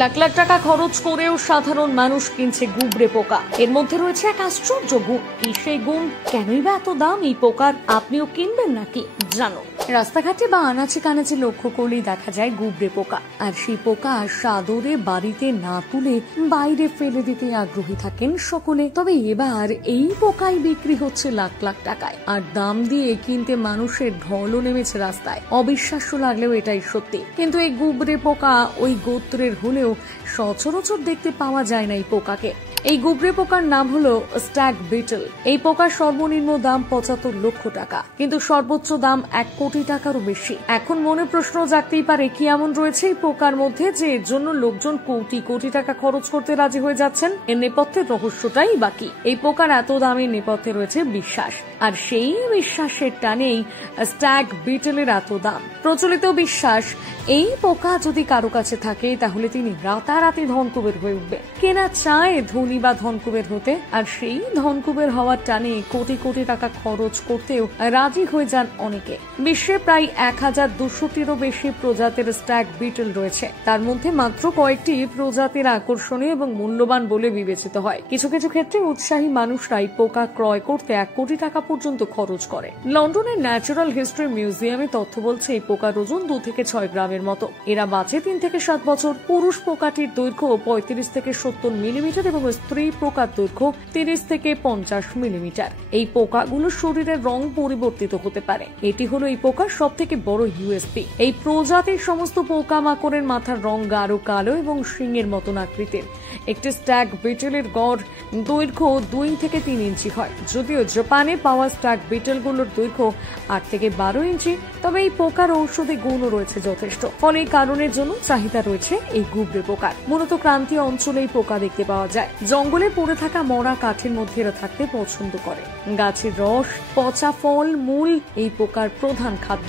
লাখ লাখ টাকা খরচ করেও সাধারণ মানুষ কিনছে গুবরে পোকা। এর মধ্যে রয়েছে এক আশ্চর্য গুণ। সেই গুণ কেনই বা এত দাম এই পোকার? আপনিও কিনবেন নাকি? জানো, রাস্তাঘাটে বা আনাচে কানাচে লক্ষ্য করলেই দেখা যায় গুবরে পোকা। আর সেই পোকা সাদরে বাড়িতে না তুলে বাইরে ফেলে দিতে আগ্রহী থাকেন সকলে। তবে এবার এই পোকাই বিক্রি হচ্ছে লাখ লাখ টাকায়, আর দাম দিয়ে কিনতে মানুষের ঢলও নেমেছে রাস্তায়। অবিশ্বাস্য লাগলেও এটাই সত্যি। কিন্তু এই গুবরে পোকা ওই গোত্রের হলেও সচরাচর দেখতে পাওয়া যায় না এই পোকাকে। এই গুবরে পোকার নাম হলো স্ট্যাগ বিটল। এই পোকার সর্বনিম্ন দাম 75 লক্ষ টাকা, কিন্তু সর্বোচ্চ দাম 1 কোটি টাকারও বেশি। এখন মনে প্রশ্ন জাগতেই পারে, কি এমন রয়েছে এই পোকার মধ্যে যে এর জন্য লোকজন কোটি কোটি টাকা খরচ করতে রাজি হয়ে যাচ্ছেন? এর নেপথ্যের রহস্যটাই বাকি। এই পোকার এত দামের নেপথ্যে রয়েছে বিশ্বাস, আর সেই বিশ্বাসের টানেই স্ট্যাগ বিটলের এত দাম। প্রচলিত বিশ্বাস, এই পোকা যদি কারো কাছে থাকে তাহলে তিনি রাতারাতি ধনকুবের হয়ে উঠবে। কেনা চায় ধনী বা ধনকুবের হতে, আর সেই ধনকুবের হওয়ার টানে কোটি কোটি টাকা খরচ করতেও রাজি হয়ে যান অনেকে। বিশ্বে প্রায় 1200টিরও বেশি প্রজাতির স্ট্যাগ বিটল রয়েছে। তার মধ্যে মাত্র কয়েকটি প্রজাতির আকর্ষণীয় এবং মূল্যবান বলে বিবেচিত হয়। কিছু কিছু ক্ষেত্রে উৎসাহী মানুষরাই পোকা ক্রয় করতে 1 কোটি টাকা পর্যন্ত খরচ করে। লন্ডনের ন্যাচারাল হিস্ট্রি মিউজিয়ামে তথ্য বলছে এই পোকার ওজন 2 থেকে 6 গ্রামের মতো। এরা বাঁচে 3 থেকে 7 বছর। পুরুষ পোকাটির দৈর্ঘ্য 35 থেকে 70 মিলিমিটার এবং স্ত্রী পোকার দৈর্ঘ্য 30 থেকে 50 মিলিমিটার। এই পোকাগুলোর শরীরের রং পরিবর্তিত হতে পারে। এটি হলো এই পোকার সব থেকে বড় ইউএসপি। এই প্রজাতির সমস্ত পোকামাকড়ের মাথার রং গাঢ় কালো এবং শিংয়ের মতন আকৃতির। একটি স্ট্যাগ বিটলের গড় দৈর্ঘ্য 2 থেকে 3 ইঞ্চি হয়। যদিও জাপানে পাওয়া স্ট্যাগ বিটলগুলোর দৈর্ঘ্য 8 থেকে 12 ইঞ্চি, তবে এই পোকার ঔষধি গুণও রয়েছে যথেষ্ট। ফলে এই কারণের জন্য চাহিদা রয়েছে এই গুবরে পোকার। মূলত ক্রান্তীয় অঞ্চলে এই পোকা দেখতে পাওয়া যায়। জঙ্গলে পড়ে থাকা মরা কাঠের মধ্যে এরা থাকতে পছন্দ করে। গাছের রস, পচা ফল, মূল এই পোকার প্রধান খাদ্য।